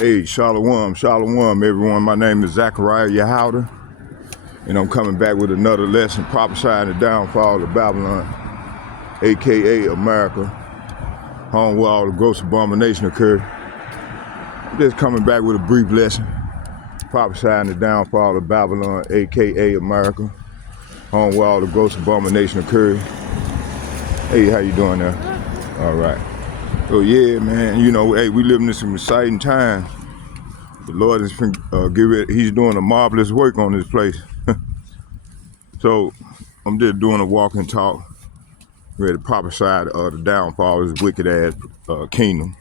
Hey, Shalom, Shalom, everyone. My name is Zachariah Yahouda, and I'm coming back with another lesson prophesying the downfall of Babylon, aka America, home where all the gross abomination occurred. I'm just coming back with a brief lesson prophesying the downfall of Babylon, aka America, home where all the gross abomination occurred. Hey, how you doing there? All right. So yeah, man, you know, hey, we living in some exciting times. The Lord is He's doing a marvelous work on this place. So I'm just doing a walk and talk, ready to prophesy the downfall of this wicked ass kingdom.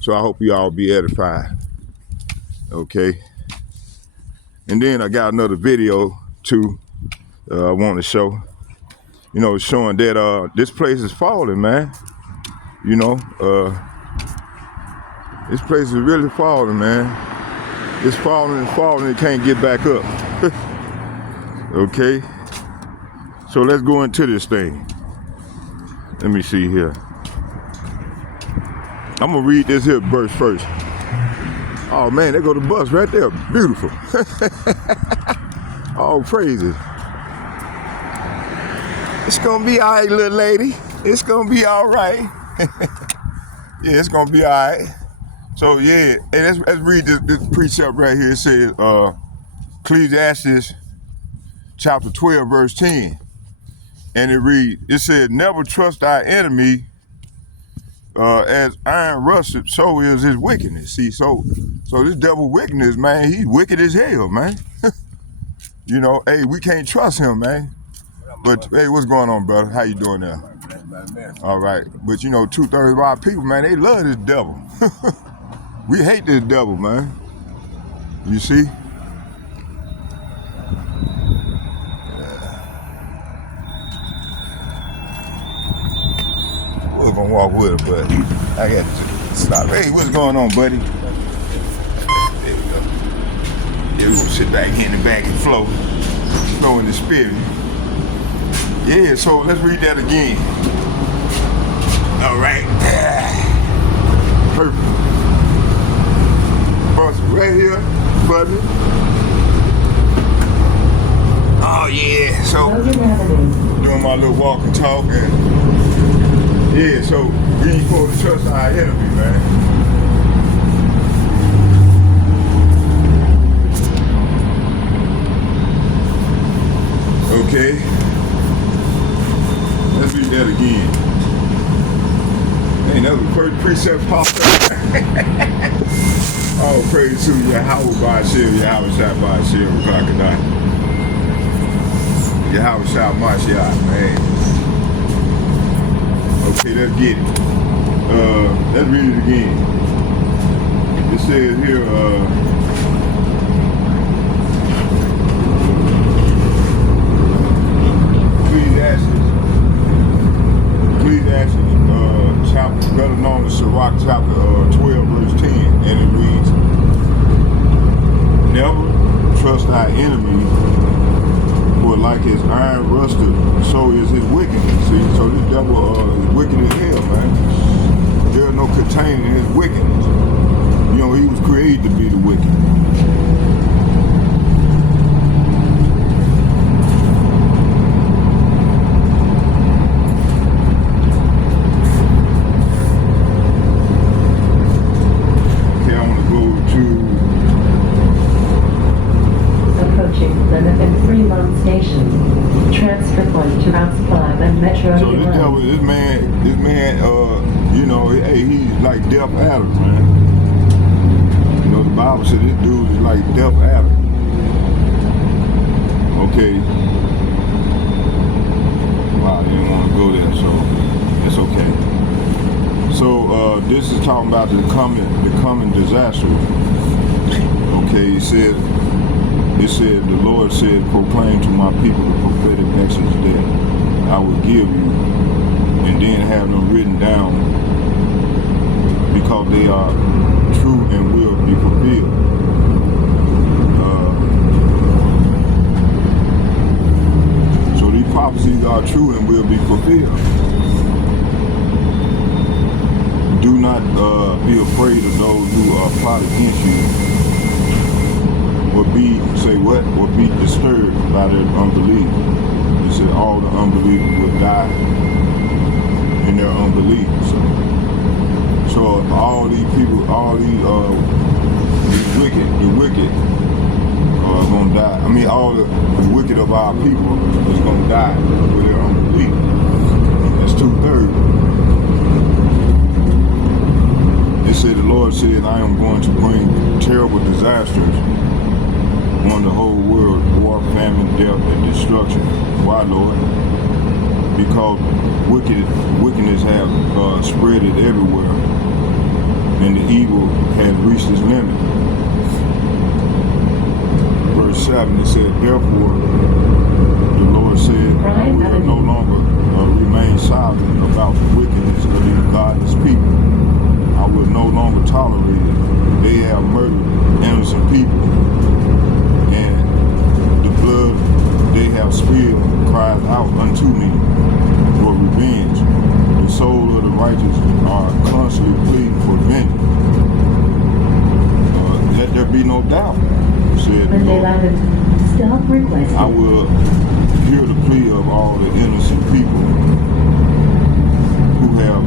So I hope you all be edified. Okay. And then I got another video too. I want to show. You know, showing that this place is falling, man. You know, this place is really falling, man. It's falling and falling, it can't get back up. Okay? So let's go into this thing. Let me see here. I'm gonna read this here verse first. Oh man, there go the bus right there. Beautiful. All praises. It's gonna be all right, little lady. It's gonna be all right. Yeah, it's gonna be all right. So yeah, hey, let's read this precept right here. It says, Ecclesiastes chapter 12, verse 10. And it reads, it said, never trust thy enemy, as iron rusteth, so is his wickedness. See, so this devil wickedness, man, he's wicked as hell, man. You know, hey, we can't trust him, man. But hey, what's going on, brother? How you doing there? All right, but you know, 2/3 of our people, man, they love this devil. We hate this devil, man. You see? We're gonna walk with it, but I got to stop. Hey, what's going on, buddy? There we go. Yeah, we're gonna sit back here in the back and flow in the spirit. Yeah, so let's read that again. All right. Perfect. Right here, buddy. Oh yeah, so doing my little walk and talk, and yeah, so we ain't supposed to trust our enemy, man. Okay, let's read that again. Ain't another first precept popped up. Oh, praise to Yahweh Ba'ashir, Yahweh Shah Ba'ashir, Crocodile. Yahweh Shah Mashiach, man. Okay, let's get it. Let's read it again. It says here, Ecclesiastes, chapter, better known as Sirach, chapter 12, verse 10, and it reads, never trust thy enemy, for like his iron rusted, so is his wickedness. See, so this devil is wicked as hell, man. There's no containing his wickedness. You know, he was created to be the wicked. So this man, you know, hey, he's like Death Adams, man. You know, the Bible said this dude is like Death Adams. Okay. Wow, I didn't want to go there, so it's okay. So this is talking about the coming disaster. Okay, it said, the Lord said, proclaim to my people the prophetic message that I will give you, and then have them written down, because they are true and will be fulfilled. So these prophecies are true and will be fulfilled. Do not be afraid of those who plot against you, or be disturbed by their unbelief. He said all the unbelievers will die in their unbelief. So all these people, all these the wicked are gonna die. I mean, all the wicked of our people is gonna die with their unbelief. That's 2/3. It said the Lord said, I am going to bring terrible disasters on the whole world, war, famine, death, and destruction. Why, Lord? Because wickedness have spread it everywhere, and the evil has reached its limit. Verse 7, it said, therefore, the Lord said, I will no longer remain silent about the wickedness of these godless people. I will no longer tolerate it. They have murdered innocent people, and the blood they have spilled cries out unto me for revenge. The soul of the righteous are constantly pleading for vengeance. Let there be no doubt, said the Lord. I will hear the plea of all the innocent people who have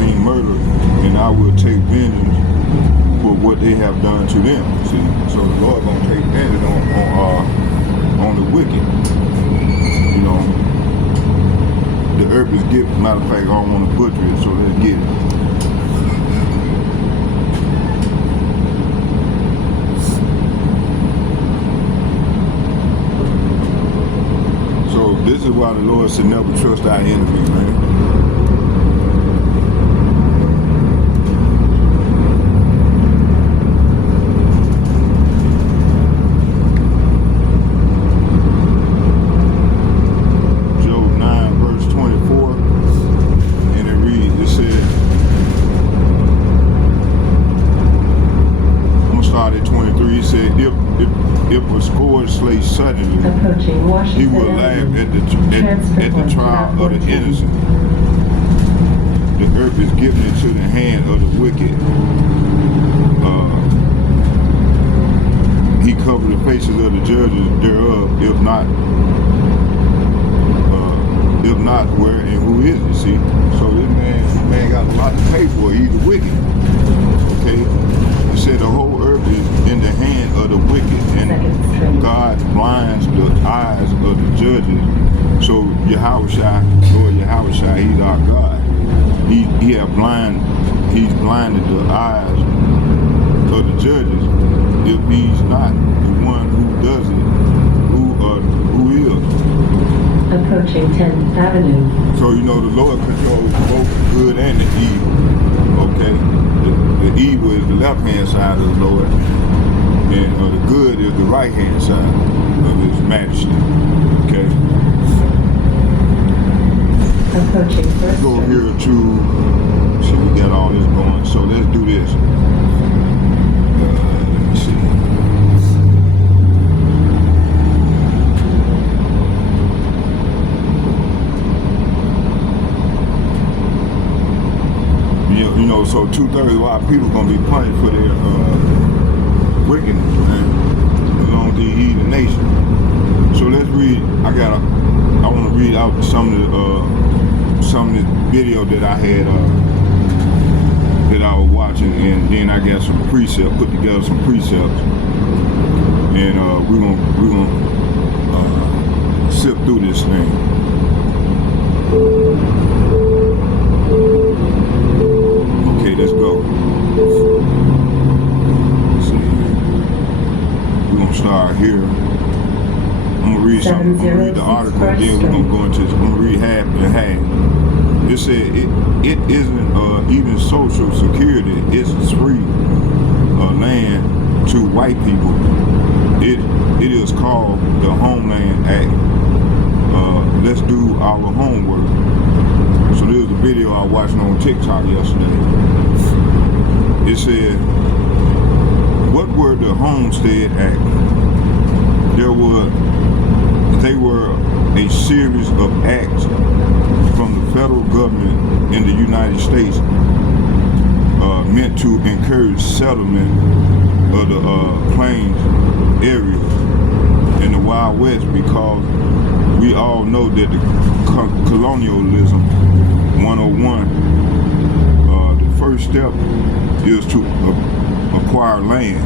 been murdered, and I will take vengeance for what they have done to them. See, so the Lord gonna take vengeance on the wicked. You know, the earth is given. Matter of fact, I don't want to butcher it, so let's get it. So this is why the Lord said never trust our enemy, man. If a scourge slay suddenly, he will laugh at the trial of the innocent. The earth is given into the hand of the wicked. He covered the faces of the judges thereof. If not, where and who is it? See, so this man got a lot to pay for. He's wicked. Okay. He said the whole earth is in the hand of the wicked, and God blinds the eyes of the judges. So Yahushua, Lord Yahushua, He's our God. He's blinded the eyes of the judges. If He's not the one who does it, who is? Approaching 10th Avenue. So you know the Lord controls both the good and the evil. Okay. The evil is the left-hand side of the Lord, and the good is the right-hand side of His Majesty. Okay. Approaching first. Let's go here to see, we got all this going. So let's do this. Let me see. You know, so 2/3 of our people gonna be punished for their wickedness, man, along with the heathen nation. So let's read. I want to read out some of the video that I had that I was watching, and then I got some precepts, put together some precepts, and we're gonna sift through this thing. Okay, let's go. Let's see. We're gonna start here. I'm gonna read something. I'm gonna read the article, then we're gonna go into. I'm gonna read half and half. It said it isn't even Social Security. It's free land to white people. It is called the Homeland Act. Let's do our homework. So there was a video I watched on TikTok yesterday. It said, what were the Homestead Act? They were a series of acts from the federal government in the United States meant to encourage settlement of the plains area in the Wild West, because we all know that the colonialism 101, the first step is to acquire land.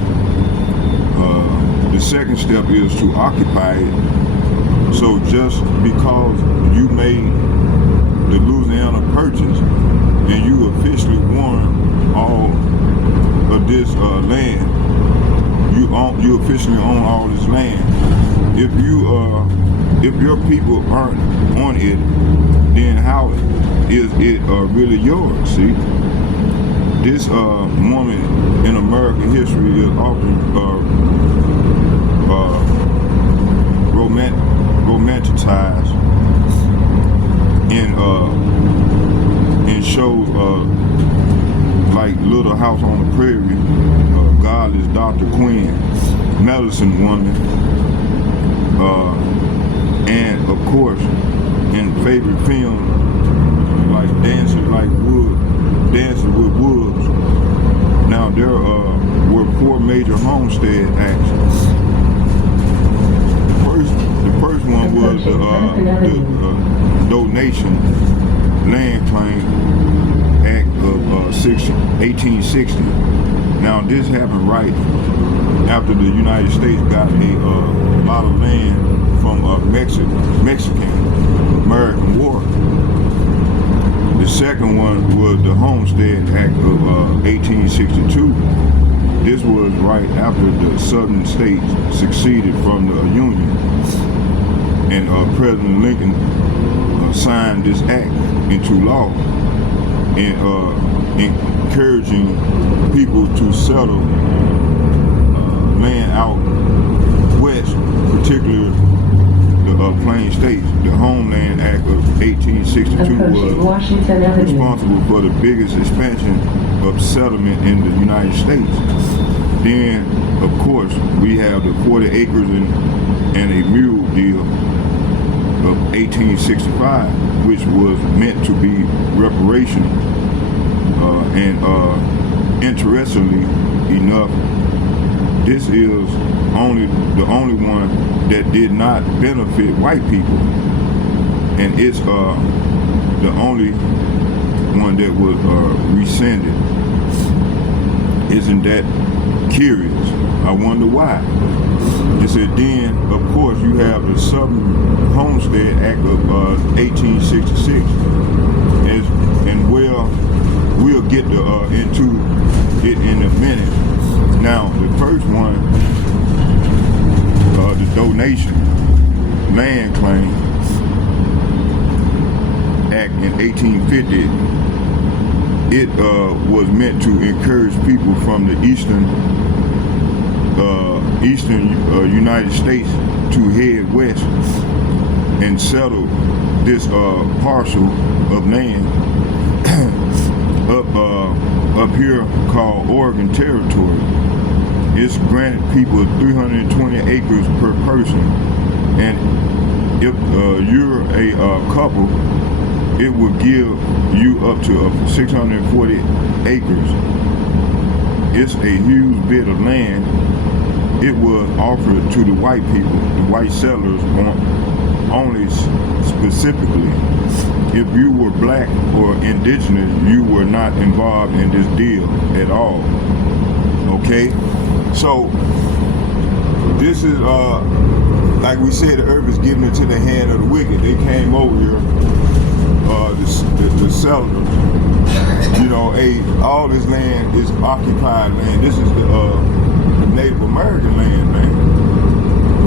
The second step is to occupy it. So just because you made the Louisiana Purchase and you officially won all of this land, you officially own all this land. If your people aren't on it, then how is it really yours? See, this moment in American history is often romanticized in shows like Little House on the Prairie, Godless Dr. Quinn, Medicine Woman, and of course in favorite films like Dancing with Wolves. Now there were 4 major homestead acts. The first one was the Donation Land Claim Act of 1860. Now this happened right after the United States got a lot of land from Mexican-American War. The second one was the Homestead Act of 1862. This was right after the Southern states seceded from the Union, and President Lincoln signed this act into law, and encouraging people to settle land out west, particularly the Plain States. The Homeland Act of 1862 was responsible for the biggest expansion of settlement in the United States. Then, of course, we have the 40 acres and a mule deal of 1865, which was meant to be reparational. And interestingly enough, this is the only one that did not benefit white people, and it's the only one that was rescinded. Isn't that curious? I wonder why. It said then, of course, you have the Southern Homestead Act of 1866, and we'll get into it in a minute. Now, the first one, the Donation Land Claim Act in 1850, it was meant to encourage people from the eastern United States to head west and settle this parcel of land up here called Oregon Territory. It's granted people 320 acres per person, and if you're a couple, it will give you up to 640 acres. It's a huge bit of land. It was offered to the white people, the white settlers, only specifically. If you were black or indigenous, you were not involved in this deal at all. Okay? So, this is, like we said, the earth is given into the hand of the wicked. They came over here, the settlers. You know, all this land is occupied land. This is the Native American land, man,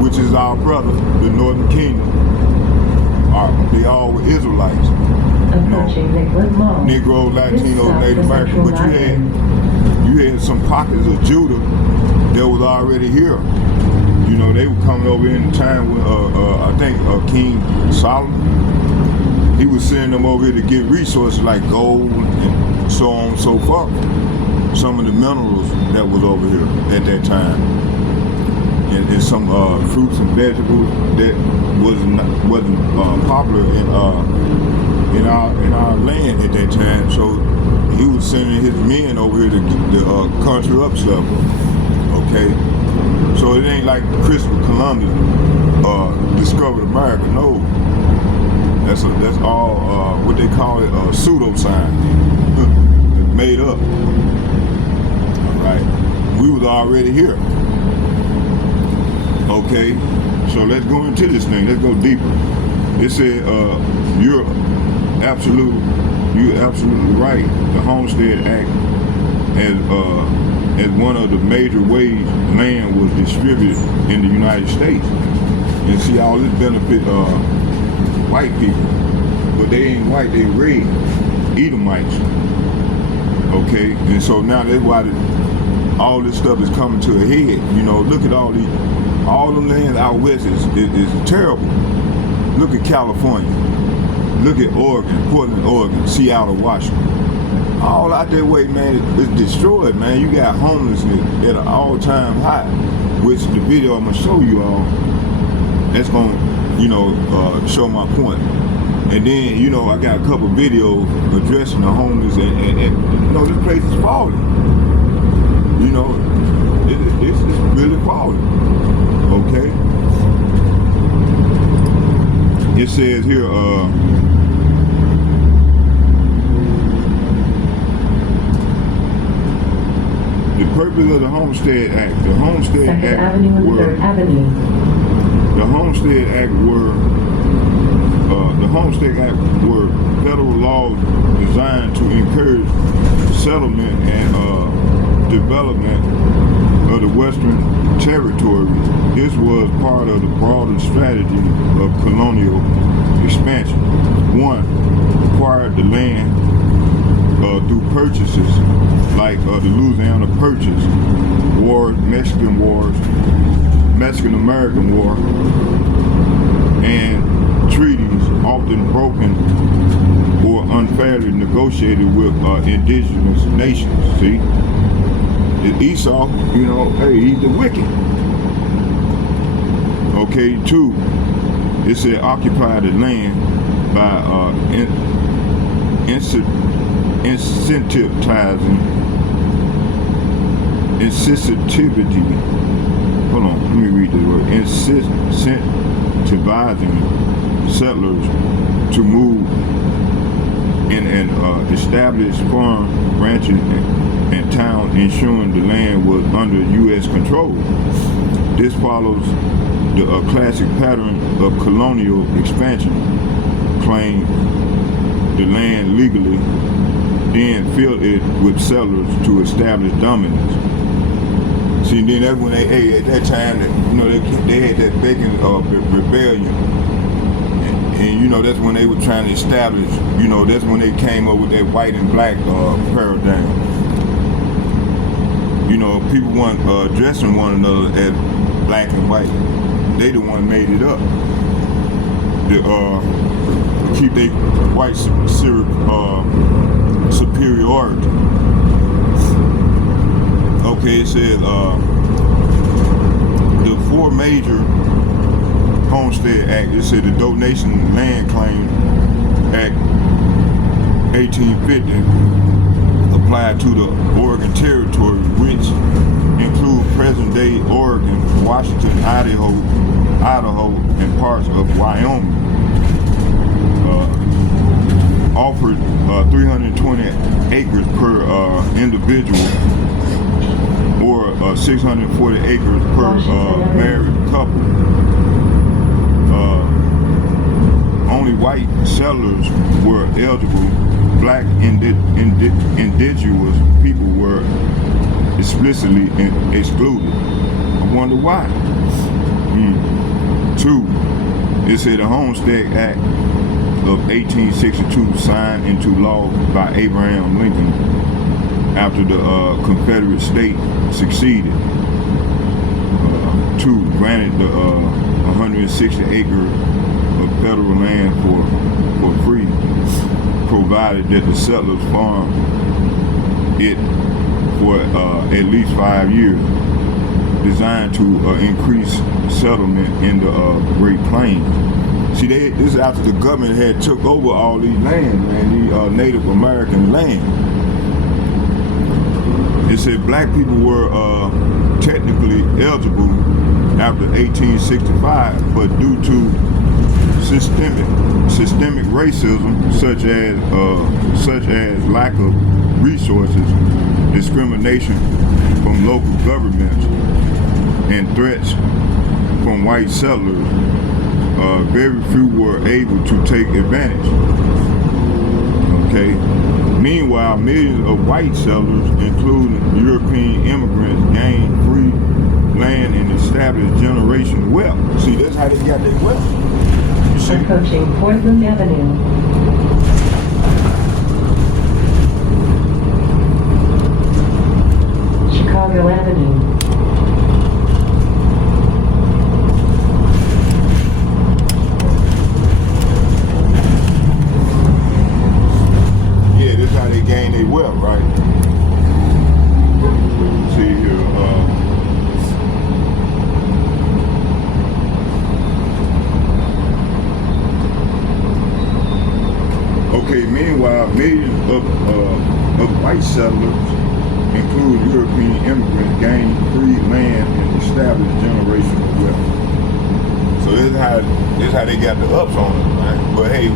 which is our brother, the Northern Kingdom. They all were Israelites. Approaching Lakewood Mall. Negro, Latino, Native American. But you had some pockets of Judah that was already here. You know, they were coming over in the time when I think King Solomon, he was sending them over here to get resources like gold and so on and so forth. Some of the minerals that was over here at that time, and some fruits and vegetables that wasn't popular in our land at that time. So he was sending his men over here to get the country up stuff. Okay, so it ain't like Christopher Columbus discovered America. No, that's all what they call it, pseudoscience. It's made up. All right, we was already here. Okay, so let's go into this thing. Let's go deeper. It said you're absolutely right. The Homestead Act as one of the major ways land was distributed in the United States. And see, all this benefit white people, but they ain't white, they red, Edomites. Okay, and so now that's why all this stuff is coming to a head. You know, look at all the lands out west is terrible. Look at California. Look at Oregon, Portland, Oregon, Seattle, Washington. All out that way, man, it's destroyed, man. You got homelessness at an all-time high, which the video I'm gonna show you all, that's gonna, show my point. And then, I got a couple videos addressing the homeless, and this place is falling. It's really falling. Okay. It says here, the purpose of the Homestead Act. The Homestead Second Act Avenue and Third Avenue. The Homestead Act were federal laws designed to encourage settlement and development of the Western Territory. This was part of the broader strategy of colonial expansion. One, acquired the land through purchases like the Louisiana Purchase, wars, Mexican-American War, and treaties often broken or unfairly negotiated with indigenous nations. See? Esau, hey, he's the wicked. Okay, 2, it said occupy the land by insensitivity. Hold on, let me read this word. Incentivizing settlers to move in an established farm, ranches, and town, ensuring the land was under U.S. control. This follows the classic pattern of colonial expansion. Claim the land legally, then fill it with settlers to establish dominance. See, then that's when at that time, they had that Bacon rebellion. And that's when they were trying to establish, that's when they came up with that white and black paradigm. People weren't addressing one another as black and white. They the one made it up. To keep their white superiority. Okay, it says the 4 major Homestead Act. It said the Donation Land Claim Act 1850 applied to the Oregon Territory, which include present-day Oregon, Washington, Idaho, and parts of Wyoming. Offered 320 acres per individual, or 640 acres per married couple. Only white settlers were eligible. Black indigenous people were explicitly excluded. I wonder why. 2, it said the Homestead Act of 1862 signed into law by Abraham Lincoln after the Confederate state succeeded. 2, granted the 160 acres of federal land for free, provided that the settlers farm it for at least 5 years, designed to increase settlement in the Great Plains. See, this is after the government had took over all these lands, man, these Native American land. It said black people were technically eligible after 1865, but due to systemic racism, such as lack of resources, discrimination from local governments, and threats from white settlers, very few were able to take advantage. Okay. Meanwhile, millions of white settlers, including European immigrants, gained free land and established generational wealth. See, that's how they got their wealth. You see? Approaching Portland Avenue. Chicago Avenue. Yeah, that's how they gain their wealth, right? See here, okay, meanwhile, millions of white settlers, including European immigrants, gained free land and established generational wealth. So this is how they got the ups on it, right? But hey,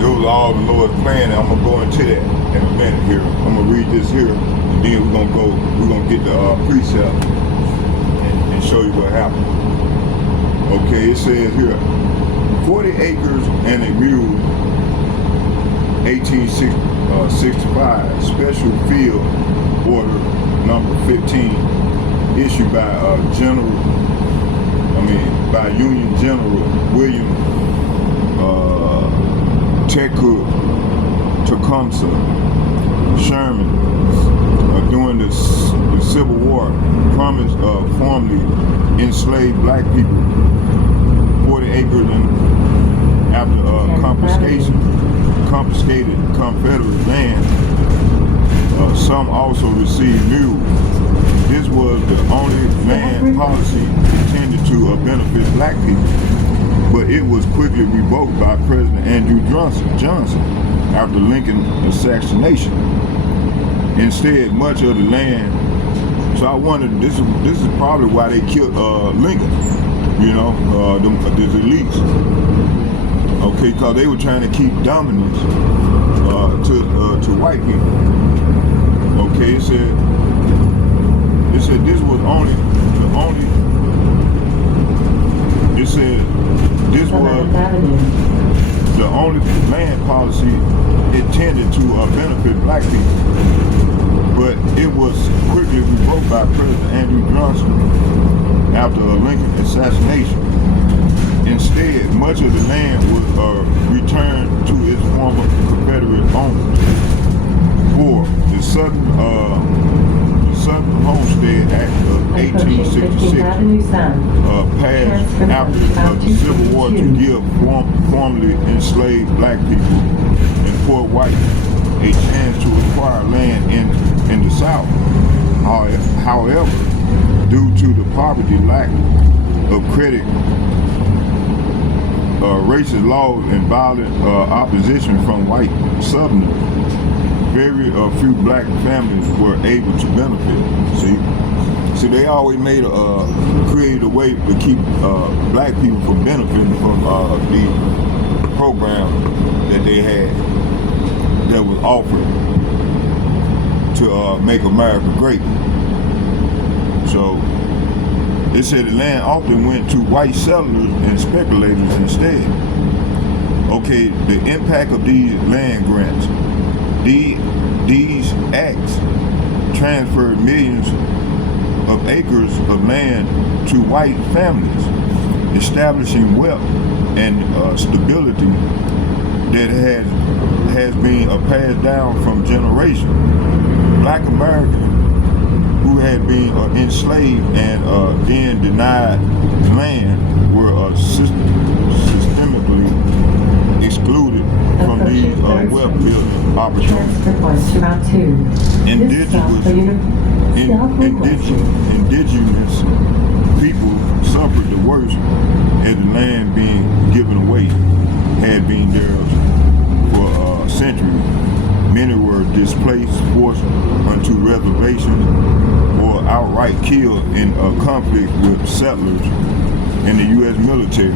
it was all the Lord's plan, and I'm gonna go into that in a minute here. I'm gonna read this here, and then we're gonna get the precept and show you what happened. Okay, it says here, 40 acres and a mule, 1865, special field order number 15, issued by by Union General William Tecumseh Sherman during the Civil War, promised formerly enslaved black people 40 acres and after confiscated Confederate land. Some also received mules. This was the only land policy intended to benefit black people, but it was quickly revoked by President Andrew Johnson after Lincoln's assassination. Instead, much of the land. So I wondered, this is probably why they killed Lincoln. You know, these elites. Okay, because they were trying to keep dominance to white people. Okay, it said this was the only land policy intended to benefit black people, but it was quickly revoked by President Andrew Johnson after Lincoln's assassination. Instead, much of the land was returned to its former Confederate owners. For the Southern Homestead Act of 1866 passed after the Civil War to give formerly enslaved black people and poor whites a chance to acquire land in the South. However, due to the poverty, lack of credit, racist laws, and violent opposition from white Southerners, very few black families were able to benefit. See, they always created a way to keep black people from benefiting from the program that they had that was offered to make America great. So they said the land often went to white settlers and speculators instead. Okay, the impact of these land grants. These acts transferred millions of acres of land to white families, establishing wealth and stability that has been passed down from generation. Black Americans who had been enslaved and then denied land were systemically excluded from these wealth building opportunities. Indigenous people suffered the worst as the land being given away had been theirs for centuries. Many were displaced, forced onto reservations, or outright killed in a conflict with settlers in the U.S. military.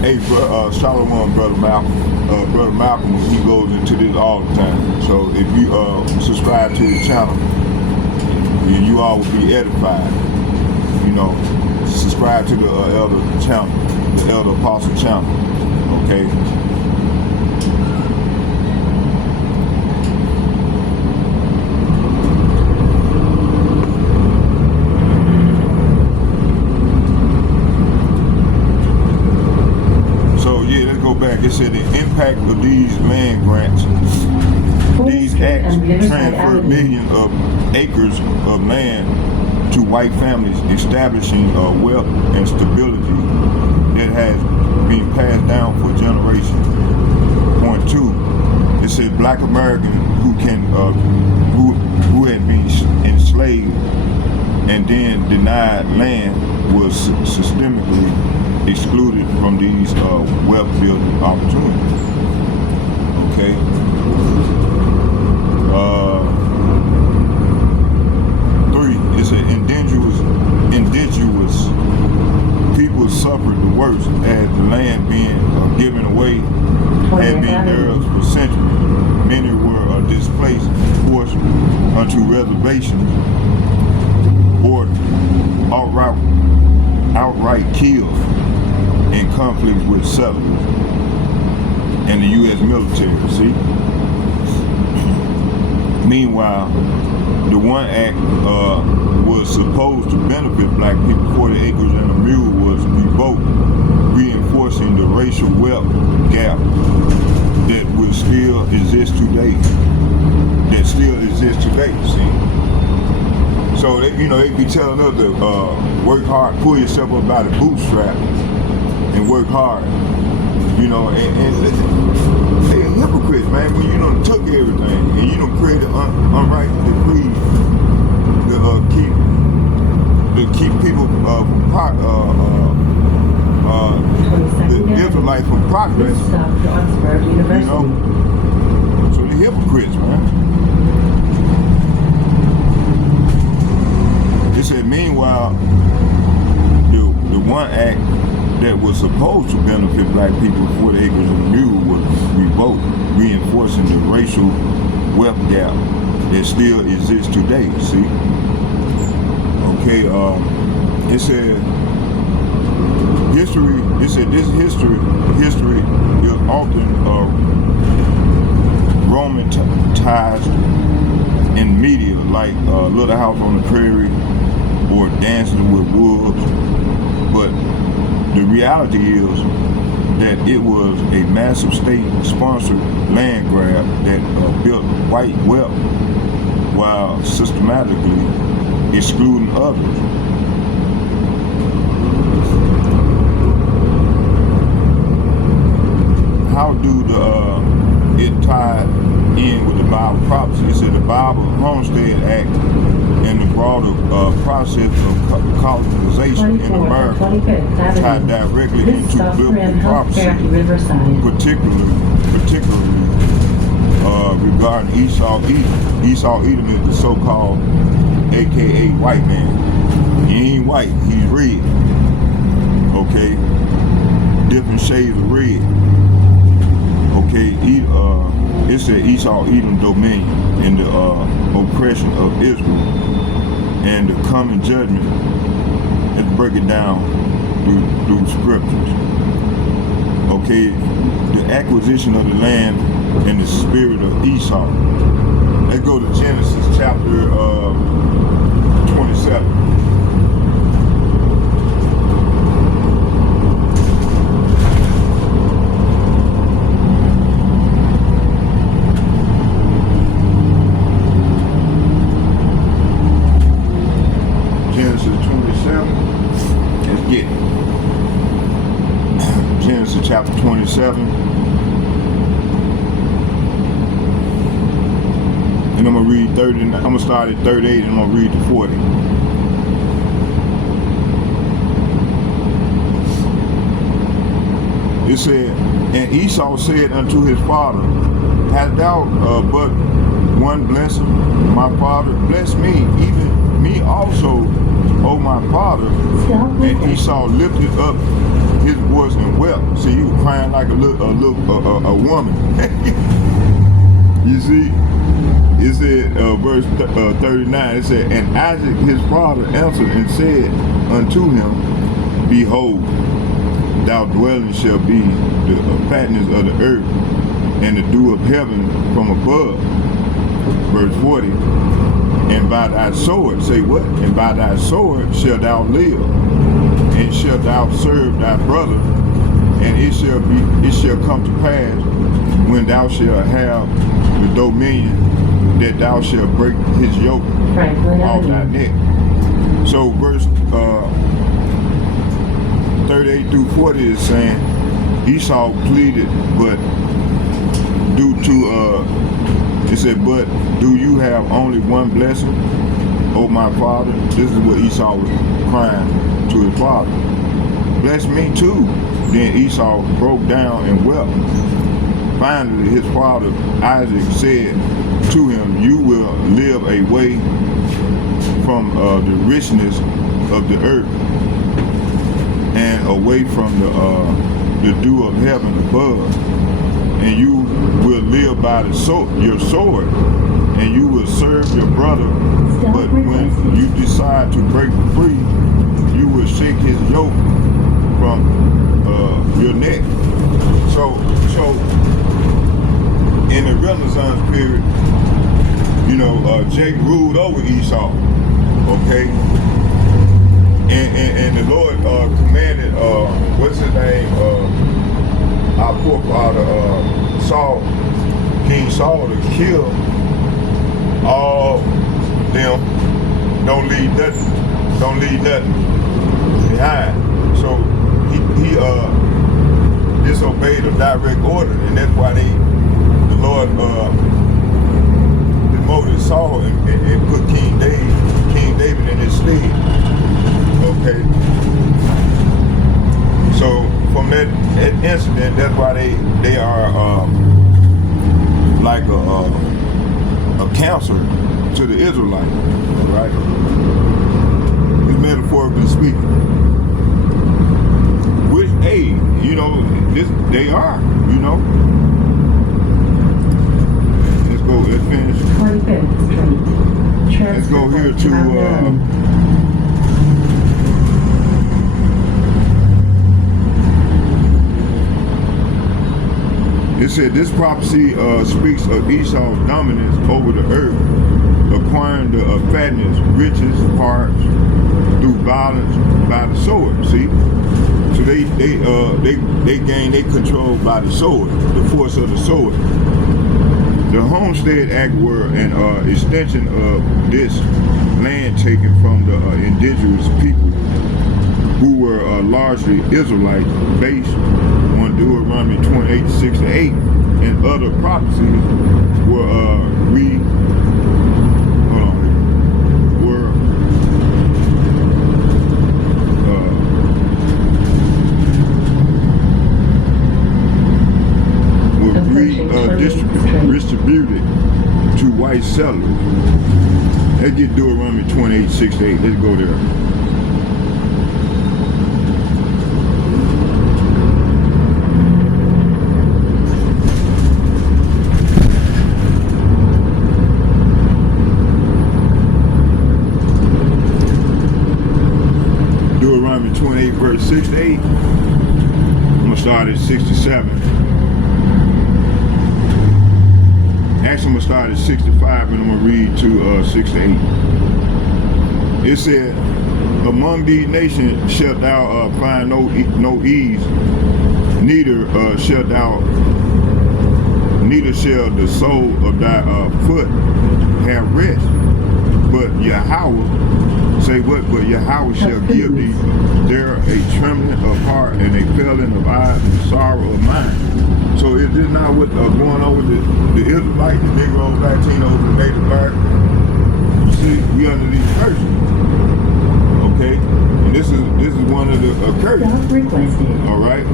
Hey, Shalom, Brother Malcolm. Brother Malcolm, he goes into this all the time. So if you subscribe to his channel, you all will be edified. You know, subscribe to the Elder channel, the Elder Apostle channel. Okay. Back, it said the impact of these land grants, these acts transfer millions of acres of land to white families, establishing wealth and stability that has been passed down for generations. Point 2, it said black Americans who had been enslaved and then denied land was systemically excluded from these wealth building opportunities. Okay. 3, it's an indigenous people suffered the worst as the land being given away had been theirs for centuries. Many were displaced, forced onto reservations, or outright killed in conflict with settlers and the U.S. military, see? Meanwhile, the one act was supposed to benefit black people. 40 acres and a mule was revoked, reinforcing the racial wealth gap that will still exist today. See? So they be telling us to work hard, pull yourself up by the bootstrap, and work hard, and they hypocrites, man. When you done took everything and you done created unrighteous decrees to keep people the Israelites from progress. So they hypocrites, man. It said, meanwhile, the one act that was supposed to benefit black people, 40 acres and a mule, was revoked, reinforcing the racial wealth gap that still exists today, see? Okay, it said this history is often romanticized in media, like Little House on the Prairie or Dancing with Wolves, but the reality is that it was a massive state-sponsored land grab that built white wealth while systematically excluding others. How do it tie in with the Bible prophecy? It said the Bible Homestead Act and the broader process of colonization in America tied directly into biblical prophecy, particularly regarding Esau Edom. Esau Edom is the so-called AKA white man. He ain't white, he's red. Okay? Different shades of red. Okay, it said Esau Edom dominion in the oppression of Israel and the coming judgment. Let's break it down through scriptures. Okay, the acquisition of the land and the spirit of Esau. Let's go to Genesis chapter 27. Chapter 27, and I'm gonna read 30. I'm gonna start at 38, and I'm gonna read to 40. It said, and Esau said unto his father, Hast thou but one blessing. My Father bless me, even me also, O my Father. And Esau lifted up his voice and wept. See, he was crying like a woman. You see, it said, verse 39, it said, and Isaac his father answered and said unto him, behold, thou dwelling shall be the fatness of the earth, and the dew of heaven from above. Verse 40, and by thy sword, say what? And by thy sword shalt thou live, and shalt thou serve thy brother, and it shall come to pass when thou shalt have the dominion that thou shalt break his yoke off thy neck. So verse 38 through 40 is saying Esau pleaded, but due to it said, but do you have only one blessing, O my father? This is what Esau was crying to his father. Bless me too. Then Esau broke down and wept. Finally, his father Isaac said to him, you will live away from the richness of the earth and away from the dew of heaven above, and you will live by the your sword, and you will serve your brother. But when you decide to break free, you will shake his yoke from your neck. So in the Renaissance period, you know, Jacob ruled over Esau, okay? And the Lord commanded, what's his name, our forefather Saul, King Saul, to kill all them. Don't leave nothing behind. So he disobeyed a direct order, and that's why the Lord demoted Saul and put King David in his stead. Okay. So from that incident, that's why they are like a counselor to the Israelites, right? It's metaphorically speaking. Which, hey, you know, they are, you know. Let's go. Let's finish. 25th Street. Let's go here to. It said this prophecy speaks of Esau's dominance over the earth, acquiring the fatness, riches, parts through violence by the sword. See, so they gain their control by the sword, the force of the sword. The Homestead Act were an extension of this land taken from the indigenous people, who were largely Israelites, based on Deuteronomy 28:6-8, and other prophecies were distributed to white settlers. Let's get Deuteronomy 28:6-8. Let's go there. Deuteronomy 28 verse 6-8. I'm gonna start at 67. Actually, I'm gonna start at 65 and I'm gonna read to 6-8. It said, among these nations shalt thou find no ease, neither shall the sole of thy foot have rest. But Yahweh, say what? But Yahweh shall give thee there a trembling of heart and a failing of eyes and sorrow of mind. So is this not what going on with the Israelites, the Negroes, Latinos, the Native Americans? You see, we under these curses. Okay? And this is one of the curses. All right?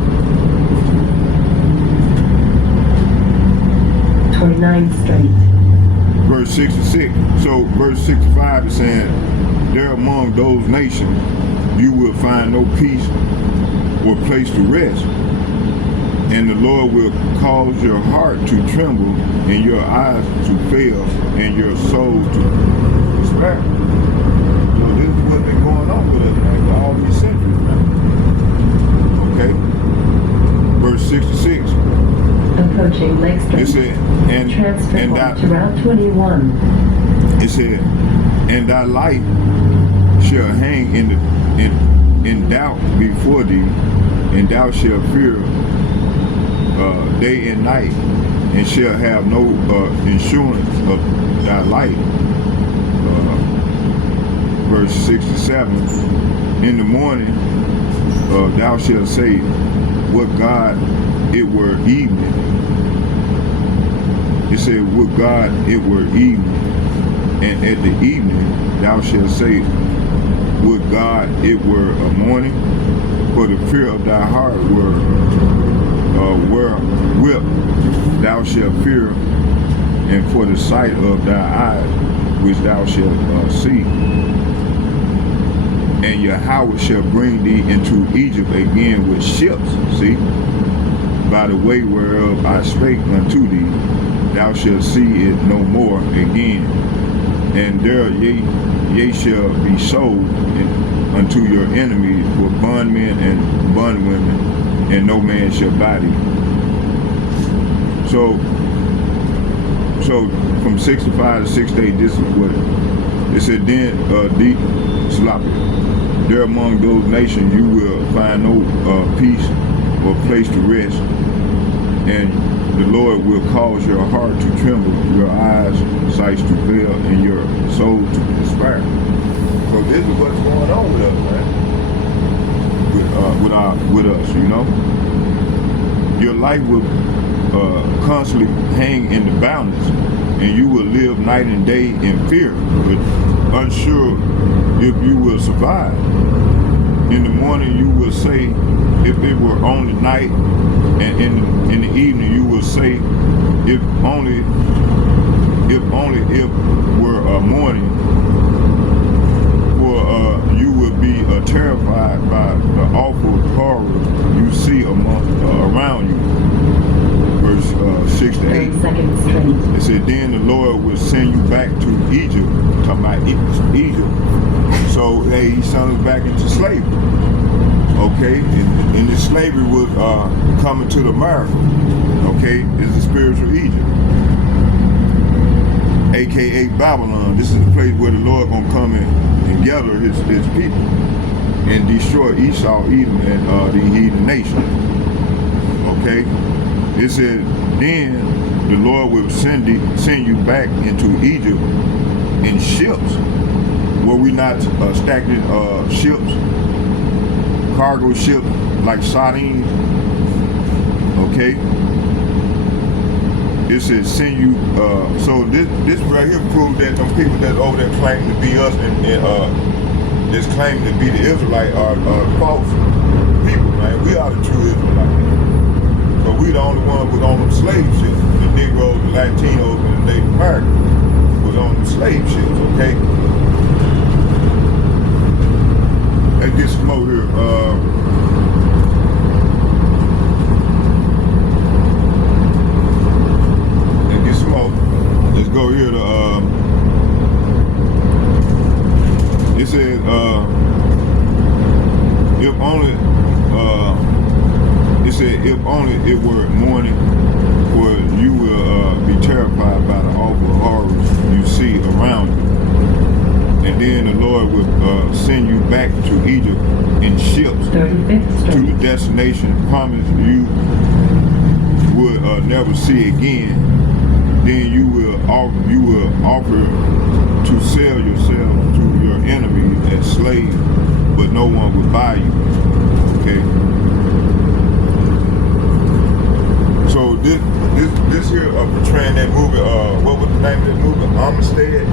29th Street. verse 66. So verse 65 is saying, there among those nations you will find no peace or place to rest. And the Lord will cause your heart to tremble and your eyes to fail and your soul to despair. So this is what's been going on with us, man, for all these centuries, man. Okay? Verse 66. Approaching Lake Street. It said, Transfer and to Route 21. it said, and thy light shall hang in doubt before thee, and thou shalt fear day and night, and shall have no insurance of thy life. Verse 67, in the morning thou shalt say, would God it were evening. It said, would God it were evening. And at the evening thou shalt say, would God it were a morning. For the fear of thy heart were whip thou shalt fear, and for the sight of thy eyes which thou shalt see. And Yahweh shall bring thee into Egypt again with ships, see, by the way whereof I spake unto thee, thou shalt see it no more again. And there ye shall be sold unto your enemies for bondmen and bondwomen, and no man shall buy thee. So from 65 to 68, this is what it said. Then there among those nations you will find no peace or place to rest, and the Lord will cause your heart to tremble, your eyes, sights to fail, and your soul to despair. So this is what's going on with us, man. With us, you know. Your life will constantly hang in the balance, and you will live night and day in fear, but unsure if you will survive. In the morning you will say, if it were only night, and in the evening you will say, if only it were a morning. For you will be terrified by the awful horrors you see around you. Verse 6 to 8. 32nd Street. It said, then the Lord will send you back to Egypt. Talking about Egypt. So, hey, he sent us back into slavery. Okay? And this slavery was coming to America. Okay? It's a spiritual Egypt. AKA Babylon. This is the place where the Lord gonna come in and gather his people and destroy Esau, Edom, and the heathen nation. Okay? It said, then the Lord will send you back into Egypt in ships. Were we not stacking ships, cargo ships like sardines? Okay? It says send you, so this right here proves that them people that's over there claiming to be us and that's claiming to be the Israelite are false people, man. We are the true Israelites. So we the only one was on them slave ships. The Negroes, the Latinos, and the Native Americans was on them slave ships, okay? Let's get some more here. Let's go here to it says if only if only it were morning, for you will be terrified by the awful horrors you see around you. And then the Lord will send you back to Egypt in ships 35th to Street. the destination promised you would never see again. Then you will offer to sell yourself to your enemies as slaves, but no one will buy you. Okay. So this here portraying that movie. What was the name of that movie? Armistead.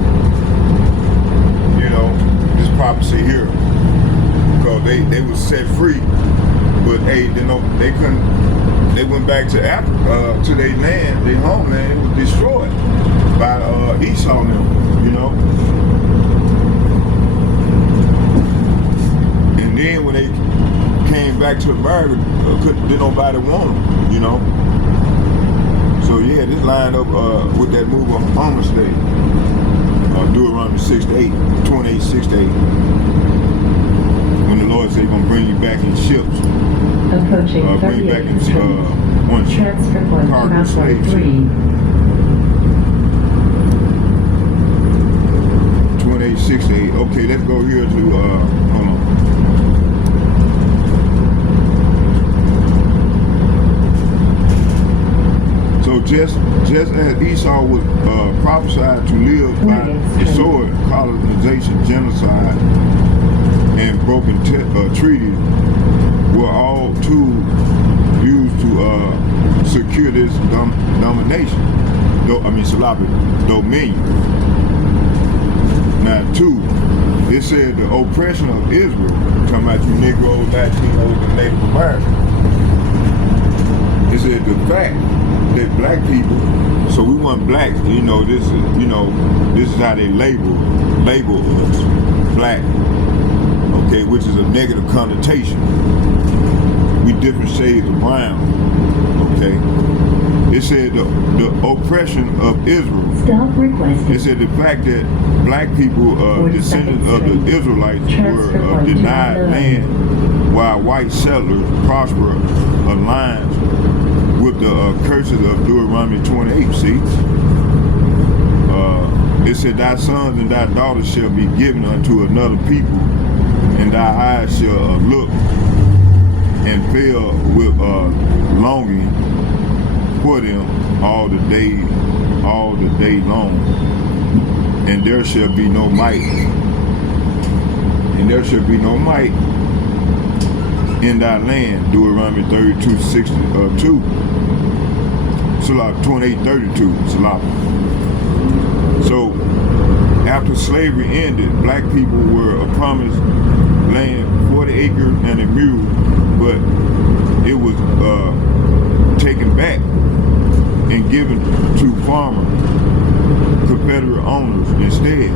You know, this prophecy here, because they was set free, but hey, they couldn't. They went back to Africa, to their land, their homeland. It was destroyed. by Esau now, you know. And then when they came back to America, didn't nobody want them, you know. So yeah, this lined up with that move of homestead. Deuteronomy 6:8, 28:6-8. When the Lord said He's gonna bring you back in ships, Approaching bring you back in 38th Street. one Transfer point cargo Mount slave 3. 28:6-8. Okay, let's go here to hold on. So just as Esau was prophesied to live by the sword, colonization, genocide, and broken treaties were all tools used to secure this domination. Dominion. Now, 2, it said the oppression of Israel, talking about you Negroes, Latinos, and Native Americans. It said the fact that black people, so we want black, this is how they label us, black, okay, which is a negative connotation. We different shades of brown, okay. It said the oppression of Israel. Stop requested. It said the fact that black people, descendants of the Israelites, were denied land, while white settlers prosper aligns with the curses of Deuteronomy 28. See, it said, "Thy sons and thy daughters shall be given unto another people, and thy eyes shall look and fill with longing for them all the day long, and there shall be no might, in thy land." Deuteronomy 32:62. Salah 28:32. Salah. So after slavery ended, black people were promised land, 40 acres and a mule, but it was taken back and given to farmer Confederate owners instead.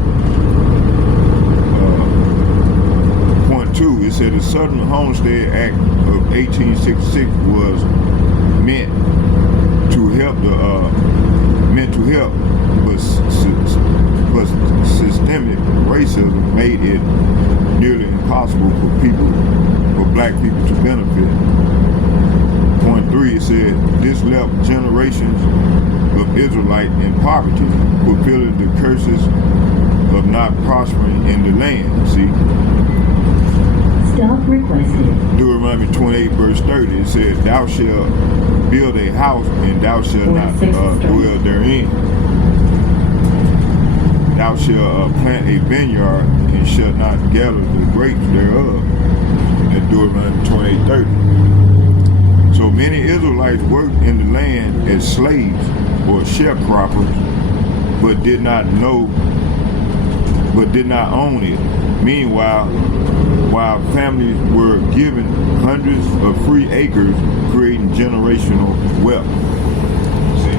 Point 2, it said the Southern Homestead Act of 1866 was meant to help, but systemic racism made it nearly impossible for black people to benefit. Point 3, it said this left generations of Israelites in poverty, fulfilling the curses of not prospering in the land. See? Stop requested. Deuteronomy 28:30, it said, "Thou shalt build a house, and thou shalt not dwell therein. Thou shalt plant a vineyard, and shalt not gather the grapes thereof." That's Deuteronomy 28:30. So many Israelites worked in the land as slaves or sharecroppers, but did not own it. Meanwhile, while families were given hundreds of free acres, creating generational wealth. See?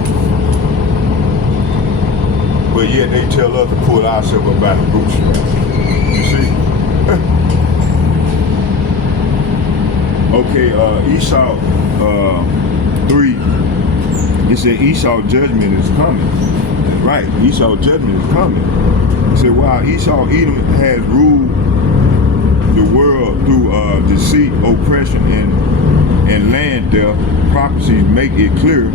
But yet they tell us to pull ourselves up by the bootstraps. You see? Okay, Esau 3, it said Esau's judgment is coming. That's right, Esau's judgment is coming. It said, while Esau Edom has ruled the world through deceit, oppression, and land theft, prophecies make it clear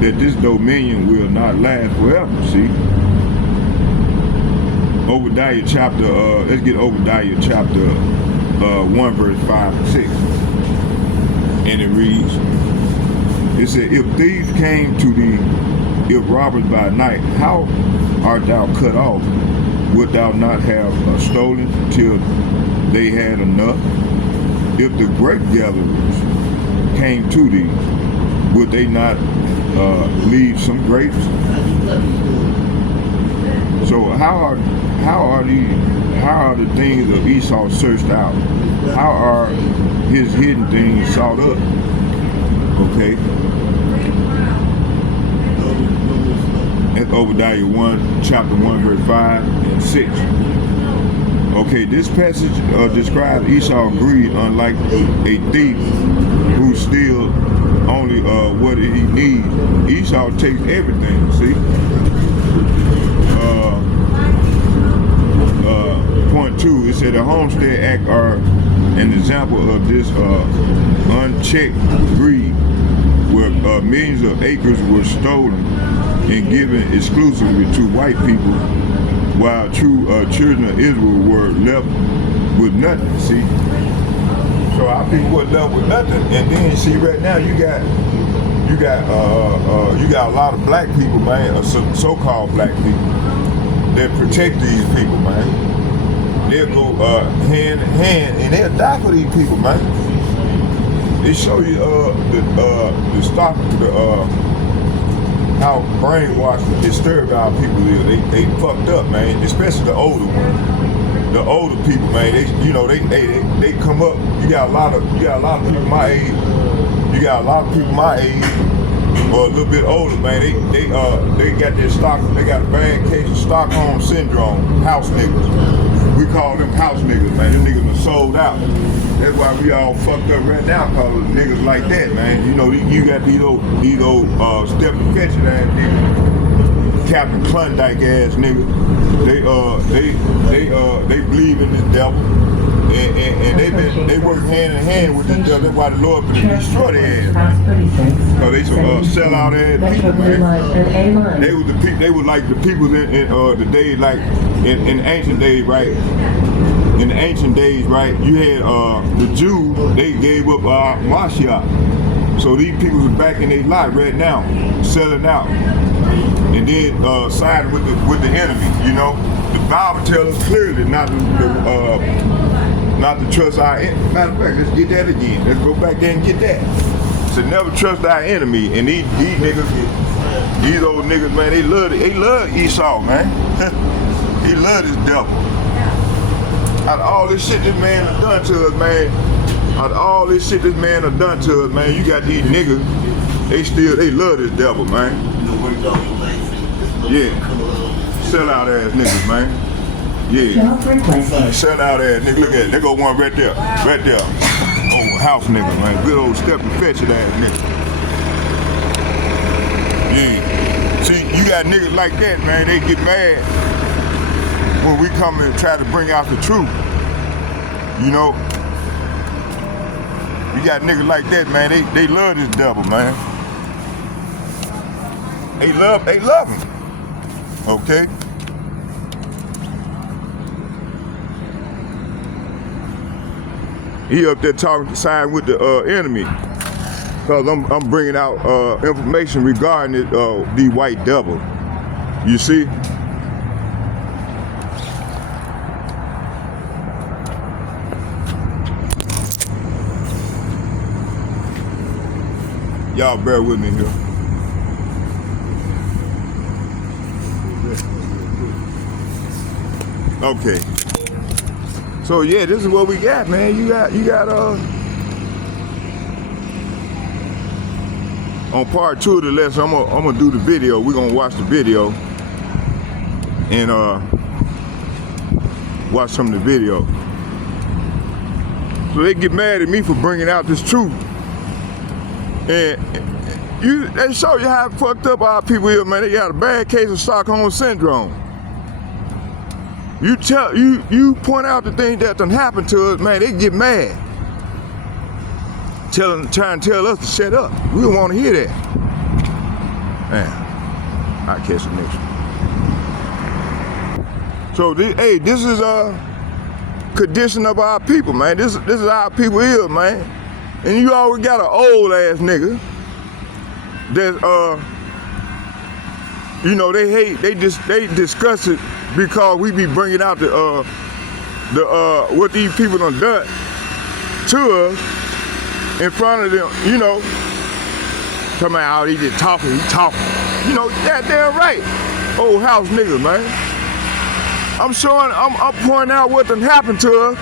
that this dominion will not last forever. See? Obadiah chapter, let's get Obadiah chapter 1 verse 5 and 6. And it reads, it said, "If thieves came to thee, if robbers by night, how art thou cut off? Would thou not have stolen till they had enough? If the grape gatherers came to thee, would they not leave some grapes?" So how are the things of Esau searched out? How are his hidden things sought up? Okay. That's Obadiah 1, chapter 1, verse 5 and 6. Okay, this passage describes Esau's greed unlike a thief who steals only what he needs. Esau takes everything, see? Point 2, it said the Homestead Act are an example of this unchecked greed, where millions of acres were stolen and given exclusively to white people, while true children of Israel were left with nothing. See, so our people were left with nothing, and then see right now you got a lot of black people, man, so-called black people that protect these people, man. They'll go hand in hand, and they'll die for these people, man. They show you the stock, how brainwashed and disturbed our people is. They fucked up, man. Especially the older ones. The older people, man. They come up. You got a lot of people my age. You got a lot of people my age, or a little bit older, man. They got their stock. They got a bad case of Stockholm syndrome. House niggas. We call them house niggas, man. Them niggas are sold out. That's why we all fucked up right now, cause of niggas like that, man. You know, you got these old Stephen Ketchum ass niggas, Captain Klondike ass niggas. They believe in this devil, and they work hand in hand with this devil. That's why the Lord been destroy their ass, man. Cause they some sell out ass people, man. They was the people. They were like the people in the days, like in ancient days, right? In the ancient days, right, you had the Jews, they gave up Mashiach. So these people are back in their life right now, selling out. And then siding with the enemy, you know. The Bible tells us clearly not to trust our enemy. Matter of fact, let's get that again. Let's go back there and get that. So never trust our enemy. And these niggas, these old niggas, man, they love Esau, man. He love this devil. Out of all this shit this man has done to us, man. Out of all this shit this man has done to us, man, you got these niggas, they love this devil, man. Yeah. Sell out ass niggas, man. Yeah. Sell out ass niggas. Look at it. There go one right there. Right there. Old house nigga, man. Good old Stephen Fetchit ass nigga. Yeah. See, you got niggas like that, man, they get mad when we come and try to bring out the truth. You know? You got niggas like that, man, they love this devil, man. They love him. Okay? He up there talking side with the enemy. Cause I'm bringing out information regarding the white devil. You see? Y'all bear with me here. Okay. So yeah, this is what we got, man. You got on part 2 of the lesson, I'm gonna do the video. We're gonna watch the video and watch some of the video. So they get mad at me for bringing out this truth. And they show you how fucked up our people is, man. They got a bad case of Stockholm syndrome. You point out the things that done happened to us, man, they get mad. Trying to tell us to shut up. We don't want to hear that. Man, I'll catch the next one. So this is a condition of our people, man. This is how our people is, man. And you always got an old ass nigga that you know, they discuss it because we be bringing out the what these people done to us in front of them, you know. Talking about, oh, he just talking, he talking. You know, damn right. Old house niggas, man. I'm pointing out what done happened to us.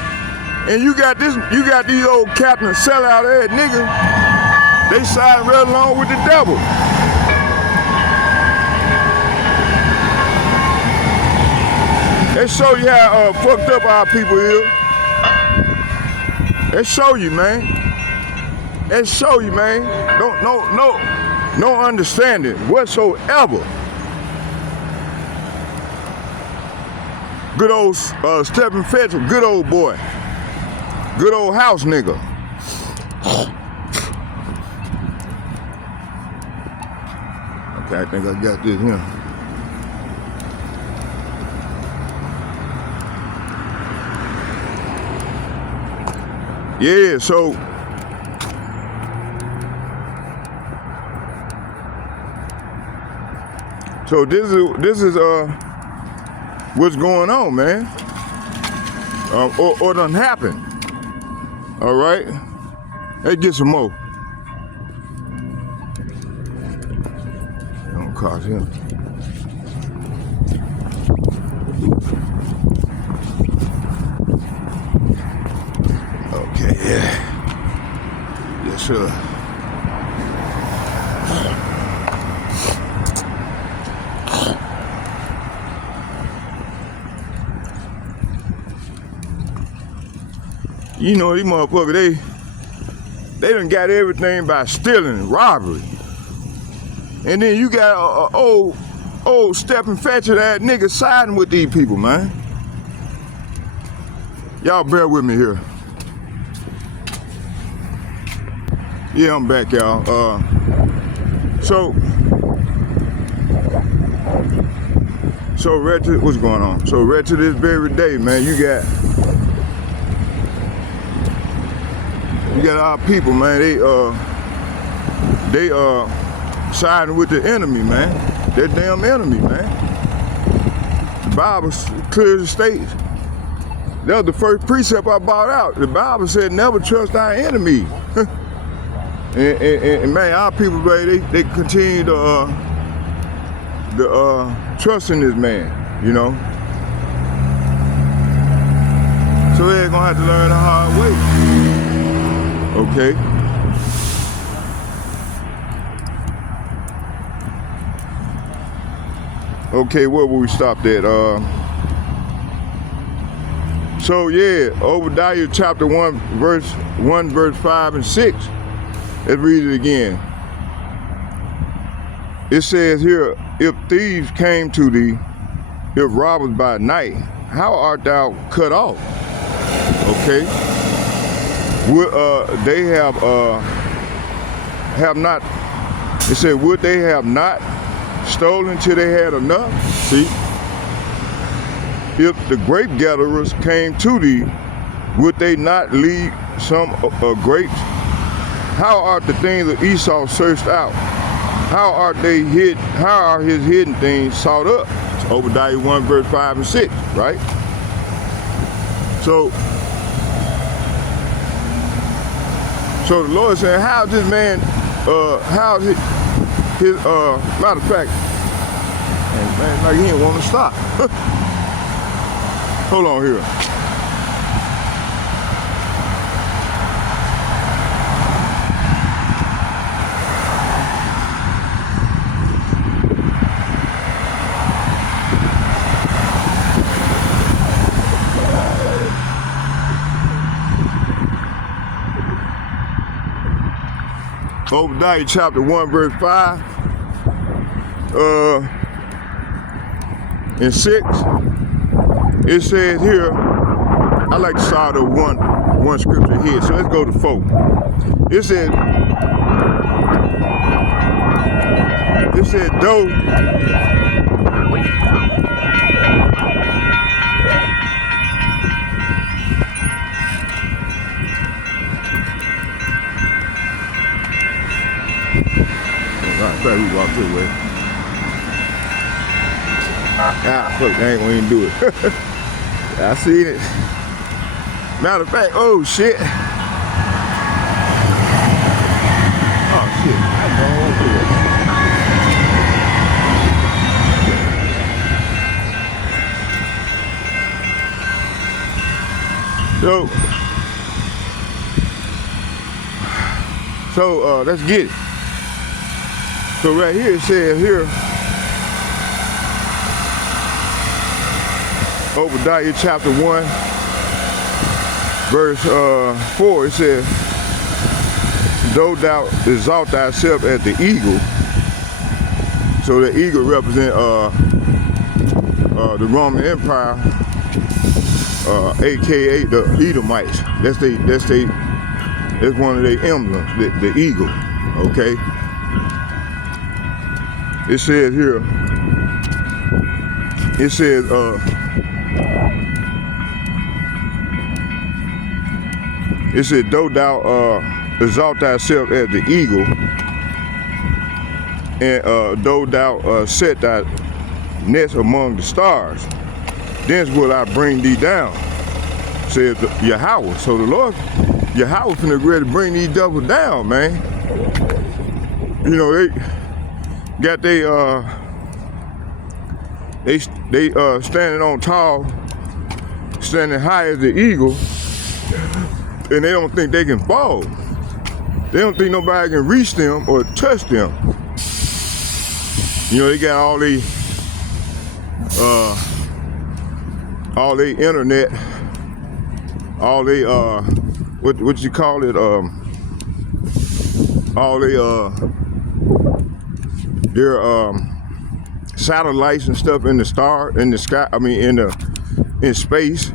And you got these old captain sellout ass niggas, they siding right along with the devil. They show you how fucked up our people is. They show you, man. They show you, man. No understanding whatsoever. Good old Stephen Fetchel, good old boy. Good old house nigga. Okay, I think I got this here. Yeah, so this is what's going on, man. Or done happened. All right, let's get some more. Don't cost him. Okay, yeah. Yes, sir. You know, these motherfuckers, they done got everything by stealing and robbery. And then you got a old Stephen Fetchel that nigga siding with these people, man. Y'all bear with me here. Yeah, I'm back, y'all. So right to what's going on? So right to this very day, man, you got our people, man. They siding with the enemy, man. That damn enemy, man. The Bible clearly states. That was the first precept I brought out. The Bible said, "Never trust thy enemy." and man, our people, man, they continue to trust in this man, you know. So they're gonna have to learn the hard way. Okay. Okay, where will we stop at? So yeah, Obadiah chapter 1, verse 5 and 6. Let's read it again. It says here, if thieves came to thee, if robbers by night, how art thou cut off? Okay. They have not, it said, would they have not stolen till they had enough? See? If the grape gatherers came to thee, would they not leave some grapes? How are the things of Esau searched out? How are they hid? How are his hidden things sought up? It's Obadiah 1, verse 5 and 6, right? So the Lord said, how's this man, how's his matter of fact, man, like he didn't want to stop. Hold on here. Obadiah chapter 1, verse 5 and 6. It says here, I like to start of one scripture here, so let's go to 4. It said, though we walked this way. Fuck, they ain't gonna even do it. I seen it. Matter of fact, oh shit. Oh shit, I'm going through it. So let's get it. So right here it says here, Obadiah chapter 1, verse 4, it says, though thou exalt thyself as the eagle, so the eagle represent the Roman Empire, aka the Edomites. That's one of their emblems, the eagle. Okay. It says here. It says it said, though thou exalt thyself as the eagle, and though thou set thy nest among the stars, thence will I bring thee down, says Yahweh. So the Lord, Yahweh finna ready to bring these devils down, man. You know, they got they standing on tall, standing high as the eagle, and they don't think they can fall. They don't think nobody can reach them or touch them. You know, they got all they internet, all they what you call it, all their satellites and stuff in the sky, I mean in space.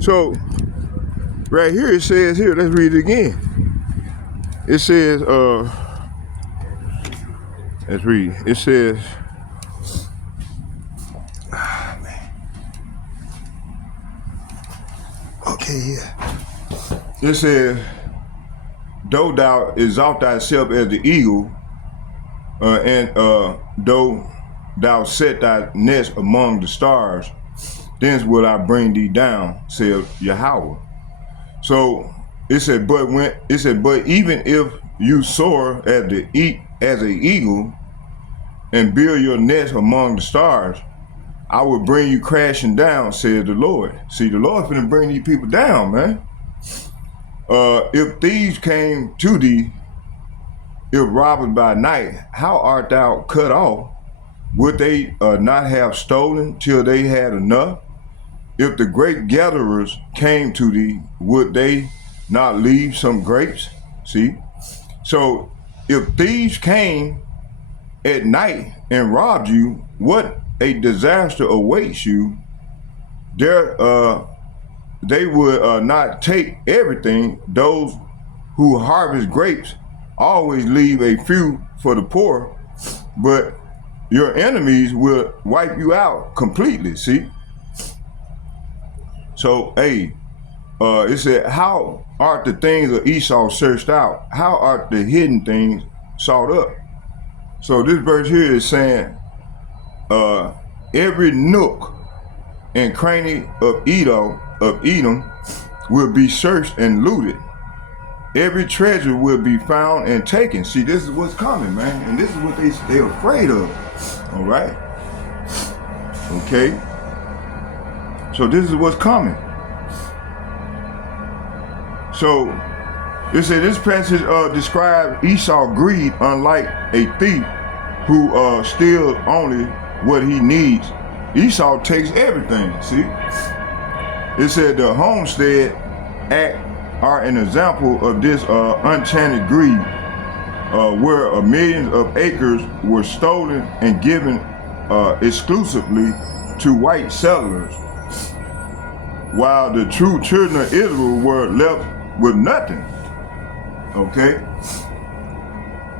So right here it says here, let's read it again. It says let's read. It says okay, yeah. It says, though thou exalt thyself as the eagle, and though thou set thy nest among the stars, thence will I bring thee down, said Yahweh. So it said, but even if you soar as an eagle and build your nest among the stars, I will bring you crashing down, said the Lord. See, the Lord's finna bring these people down, man. If thieves came to thee, if robbers by night, how art thou cut off? Would they not have stolen till they had enough? If the great gatherers came to thee, would they not leave some grapes? See? So if thieves came at night and robbed you, what a disaster awaits you. They would not take everything. Those who harvest grapes always leave a few for the poor, but your enemies will wipe you out completely, see? So, hey, it said, how art the things of Esau searched out? How art the hidden things sought up? So this verse here is saying, every nook and cranny of Edom will be searched and looted. Every treasure will be found and taken. See, this is what's coming, man. And this is what they're afraid of. All right? Okay? So this is what's coming. So, it said this passage describes Esau's greed, unlike a thief who steals only what he needs. Esau takes everything, see? It said the Homestead Act are an example of this unchained greed, where millions of acres were stolen and given exclusively to white settlers, while the true children of Israel were left with nothing. Okay?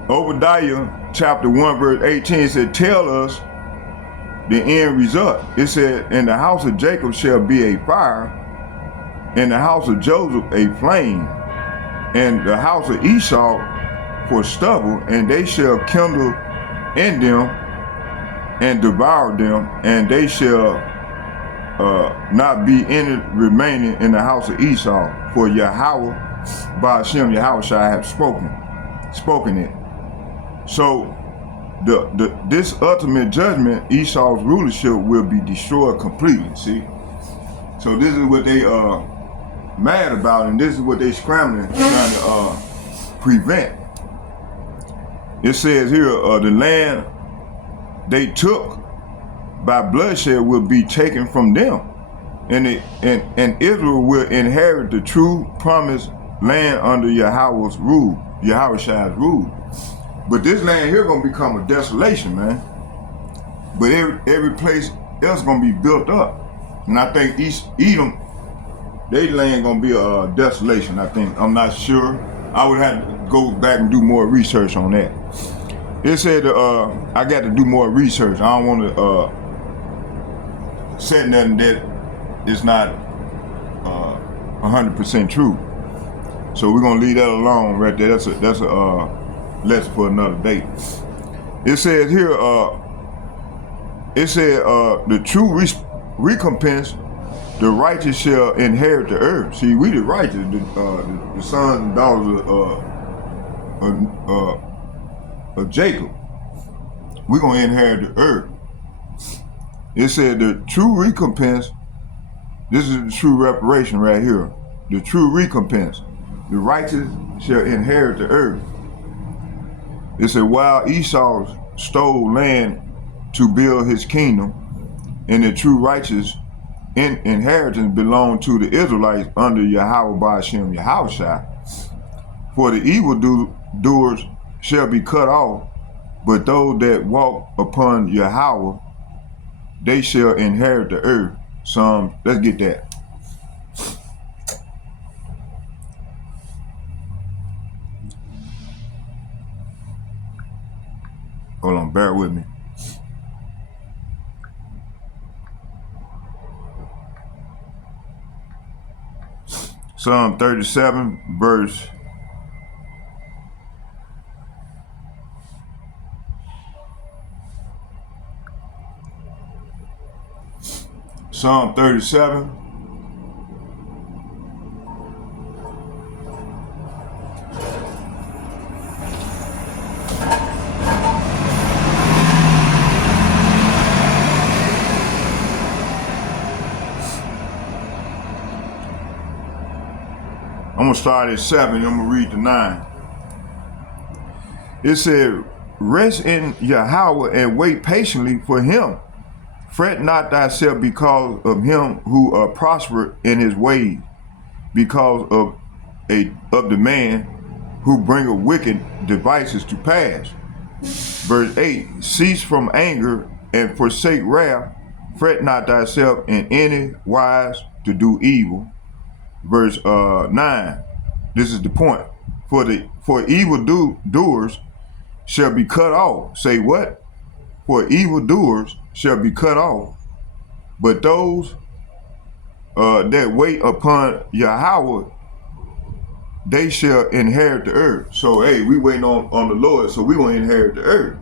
Obadiah chapter 1 verse 18 said, tell us the end result. It said, in the house of Jacob shall be a fire, in the house of Joseph a flame, and the house of Esau for stubble, and they shall kindle in them and devour them, and they shall not be any remaining in the house of Esau, for Yahweh by Hashem Yahweh shall have spoken it. So this ultimate judgment, Esau's rulership will be destroyed completely, see? So this is what they mad about, and this is what they scrambling, trying to prevent. It says here, the land they took by bloodshed will be taken from them, and Israel will inherit the true promised land under Yahweh's rule, Yahweh's rule. But this land here gonna become a desolation, man. But every place else gonna be built up, and I think East Edom, they land gonna be a desolation. I think, I'm not sure. I would have to go back and do more research on that. It said I got to do more research. I don't want to say nothing that is not 100% true. So we're gonna leave that alone right there. That's a lesson for another day. It says here, the true recompense, the righteous shall inherit the earth. See, we the righteous, the sons and daughters of Jacob. We're gonna inherit the earth. It said the true recompense, this is the true reparation right here. The true recompense, the righteous shall inherit the earth. It said, while Esau stole land to build his kingdom, and the true righteous inheritance belonged to the Israelites under Yahweh Ba'ashem Yahushua. For the evildoers shall be cut off, but those that walk upon Yahweh, they shall inherit the earth. Let's get that. Hold on, bear with me. Psalm 37, verse 37. I'm gonna start at 7, I'm gonna read to 9. It said, rest in Yahweh and wait patiently for him. Fret not thyself because of him who prosper in his ways, because of the man who bringeth wicked devices to pass. Verse 8, cease from anger and forsake wrath. Fret not thyself in any wise to do evil. Verse 9, this is the point. For evil doers shall be cut off. Say what? For evildoers shall be cut off, but those that wait upon Yahweh, they shall inherit the earth. So hey, we waiting on the Lord, so we gonna inherit the earth.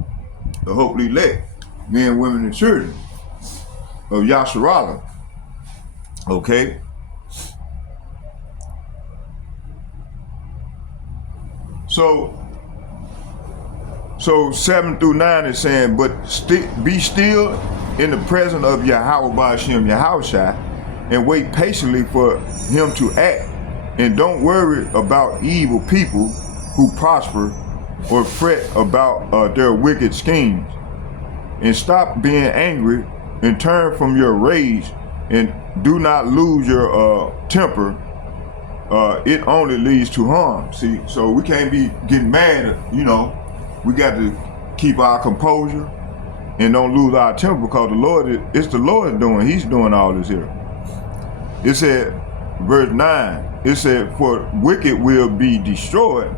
The hopefully elect, men, women, and children of Yasharallah. Okay. So 7 through 9 is saying, but be still in the presence of Yahweh Ba'ashem Yahushua and wait patiently for him to act. And don't worry about evil people who prosper or fret about their wicked schemes. And stop being angry and turn from your rage and do not lose your temper. It only leads to harm. See, so we can't be getting mad, you know. We got to keep our composure and don't lose our temper, because the Lord, it's the Lord doing, he's doing all this here. It said, verse 9, it said, for wicked will be destroyed,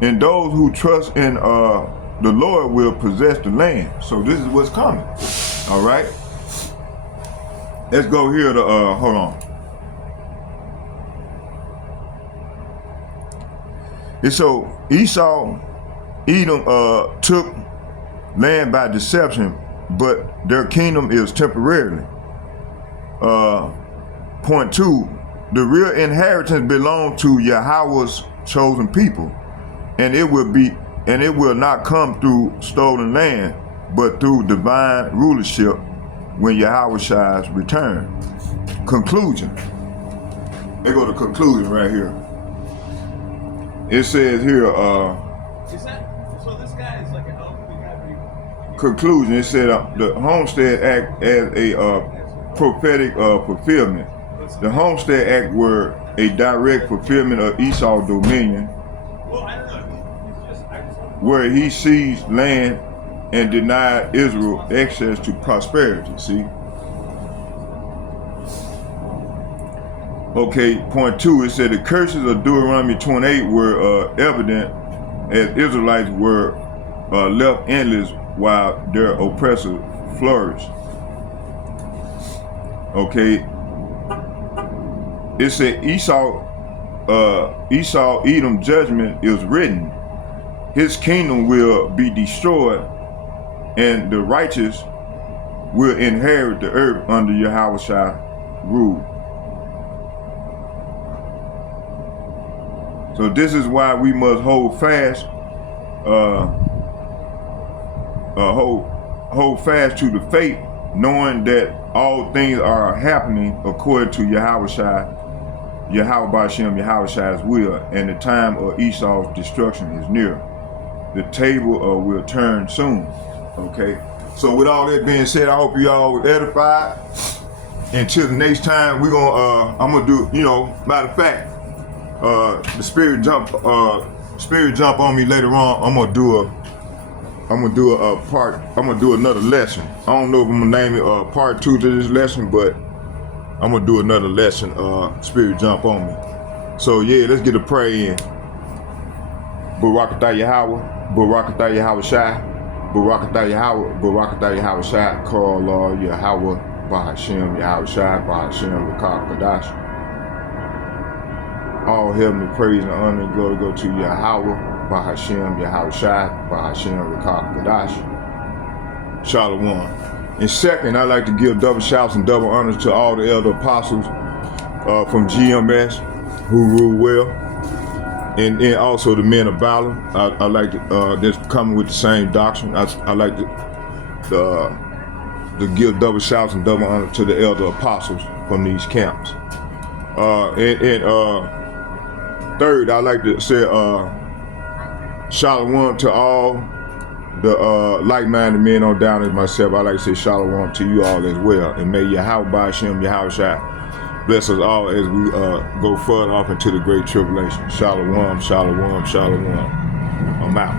and those who trust in the Lord will possess the land. So this is what's coming. All right. Let's go here to, hold on. And so Edom took land by deception, but their kingdom is temporarily. Point 2, the real inheritance belongs to Yahweh's chosen people, and it will not come through stolen land, but through divine rulership when Yahweh's return. Conclusion. They go to conclusion right here. It says here, is that so? This guy is like an elderly guy, but he conclusion, it said the Homestead Act as a prophetic fulfillment. The Homestead Act were a direct fulfillment of Esau's dominion, where he seized land and denied Israel access to prosperity. See? Okay, point 2, it said the curses of Deuteronomy 28 were evident as Israelites were left endless while their oppressor flourished. Okay, it said Esau, Edom judgment is written. His kingdom will be destroyed, and the righteous will inherit the earth under Yahushua rule. So this is why we must hold fast, hold fast to the faith, knowing that all things are happening according to Yahweh Hashem, Yahweh's will, and the time of Esau's destruction is near. The table will turn soon. Okay. So with all that being said, I hope you all were edified. Until the next time, we're gonna I'm gonna do, matter of fact, the spirit jump on me later on. I'm gonna do another lesson. I don't know if I'm gonna name it part 2 to this lesson, but I'm gonna do another lesson, spirit jump on me. So yeah, let's get a prayer in. Barakatah Yahweh, Barakatah Yahweh Shai, Barakatah Yahweh, Barakatah Yahweh Shai, call Lord Yahweh, Bahashem Yahweh Shai, Bahashem Rakah Kadash. All heavenly praise and honor and glory go to Yahweh, Bahashem Yahweh Shai, Bahashem Rakah Kadash. Shalom. And second, I'd like to give double shouts and double honors to all the elder apostles from GMS who rule well, and also the men of valor. I like to, that's coming with the same doctrine. I like to give double shouts and double honor to the elder apostles from these camps. Third, I like to say shalom to all the like-minded men on down as myself. I like to say shalom to you all as well. And may Yahweh Hashem, Yahweh Shai bless us all as we go further off into the great tribulation. Shalom, shalom, shalom. I'm out.